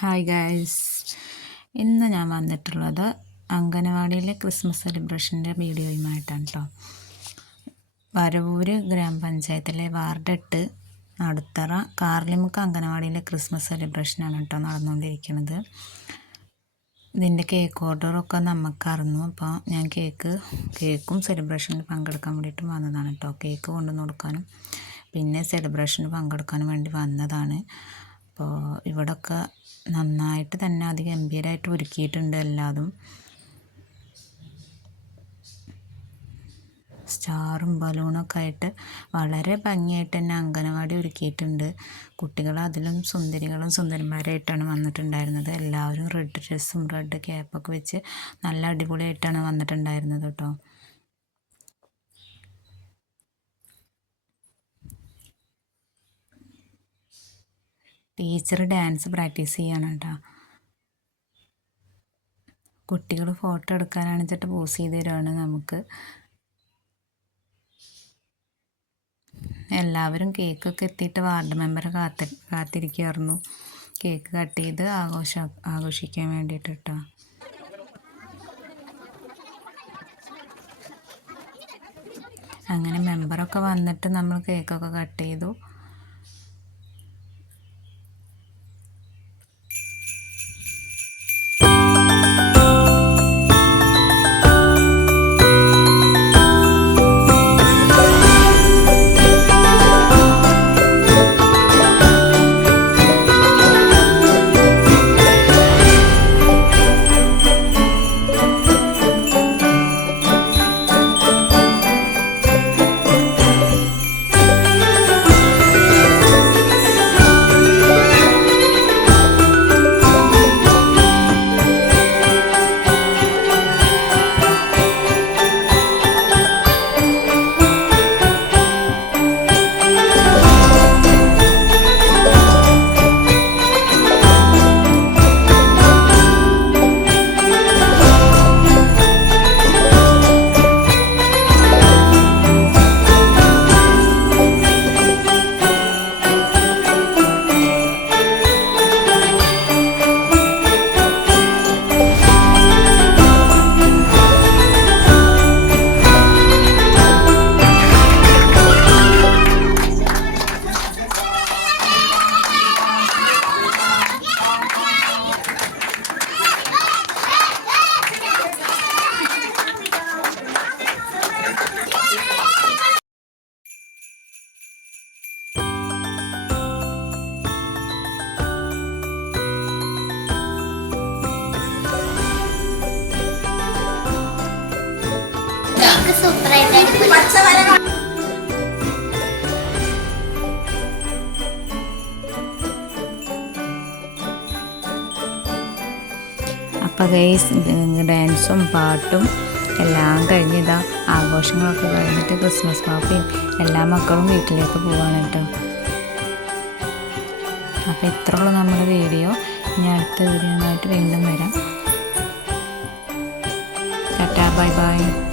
Hi guys, ഇന്ന് ഞാൻ വന്നിട്ടുള്ളത് അംഗനവാടിയിലെ ക്രിസ്മസ് സെലിബ്രേഷൻ്റെ വീഡിയോയുമായിട്ടാണ് കേട്ടോ. വരവൂർ ഗ്രാമപഞ്ചായത്തിലെ വാർഡ് 8 നടുത്തറ കാർലിമുക്ക് അംഗനവാടിയിലെ ക്രിസ്മസ് സെലിബ്രേഷനാണ് കേട്ടോ നടന്നുകൊണ്ടിരിക്കുന്നത്. ഇതിൻ്റെ കേക്ക് ഓർഡറൊക്കെ നമുക്കറിഞ്ഞു. അപ്പോൾ ഞാൻ കേക്കും സെലിബ്രേഷനിൽ പങ്കെടുക്കാൻ വേണ്ടിയിട്ട് വന്നതാണ് കേട്ടോ. കേക്ക് കൊണ്ടുവന്ന് കൊടുക്കാനും പിന്നെ സെലിബ്രേഷന് പങ്കെടുക്കാനും വേണ്ടി വന്നതാണ്. അപ്പോൾ ഇവിടെയൊക്കെ നന്നായിട്ട് തന്നെ അതിഗംഭീരമായിട്ട് ഒരുക്കിയിട്ടുണ്ട്. എല്ലാതും സ്റ്റാറും ബലൂണൊക്കെ ആയിട്ട് വളരെ ഭംഗിയായിട്ട് തന്നെ അംഗനവാടി ഒരുക്കിയിട്ടുണ്ട്. കുട്ടികൾ അതിലും സുന്ദരികളും സുന്ദരന്മാരായിട്ടാണ് വന്നിട്ടുണ്ടായിരുന്നത്. എല്ലാവരും റെഡ് ഡ്രസ്സും റെഡ് ക്യാപ്പൊക്കെ വെച്ച് നല്ല അടിപൊളിയായിട്ടാണ് വന്നിട്ടുണ്ടായിരുന്നത് കേട്ടോ. ടീച്ചർ ഡാൻസ് പ്രാക്ടീസ് ചെയ്യണം കേട്ടോ. കുട്ടികൾ ഫോട്ടോ എടുക്കാനാണ് വെച്ചിട്ട് പോസ് ചെയ്ത് തരുവാണ് നമുക്ക്. എല്ലാവരും കേക്കൊക്കെ എത്തിയിട്ട് വാർഡ് മെമ്പറെ കാത്തിരിക്കുമായിരുന്നു കേക്ക് കട്ട് ചെയ്ത് ആഘോഷിക്കാൻ വേണ്ടിയിട്ട് കേട്ടോ. അങ്ങനെ മെമ്പറൊക്കെ വന്നിട്ട് നമ്മൾ കേക്കൊക്കെ കട്ട് ചെയ്തു. അപ്പോൾ ഗൈസ്, ഡാൻസും പാട്ടും എല്ലാം കഴിഞ്ഞിതാ ആഘോഷങ്ങളൊക്കെ കഴിഞ്ഞിട്ട് ക്രിസ്മസ് പാപ്പയും എല്ലാ മക്കളും വീട്ടിലേക്ക് പോവാണ് കേട്ടോ. അപ്പോൾ ഇത്രയുള്ള നമ്മുടെ വീഡിയോ. ഇനി അടുത്ത വീഡിയോ ആയിട്ട് വീണ്ടും വരാം. Tata, bye bye.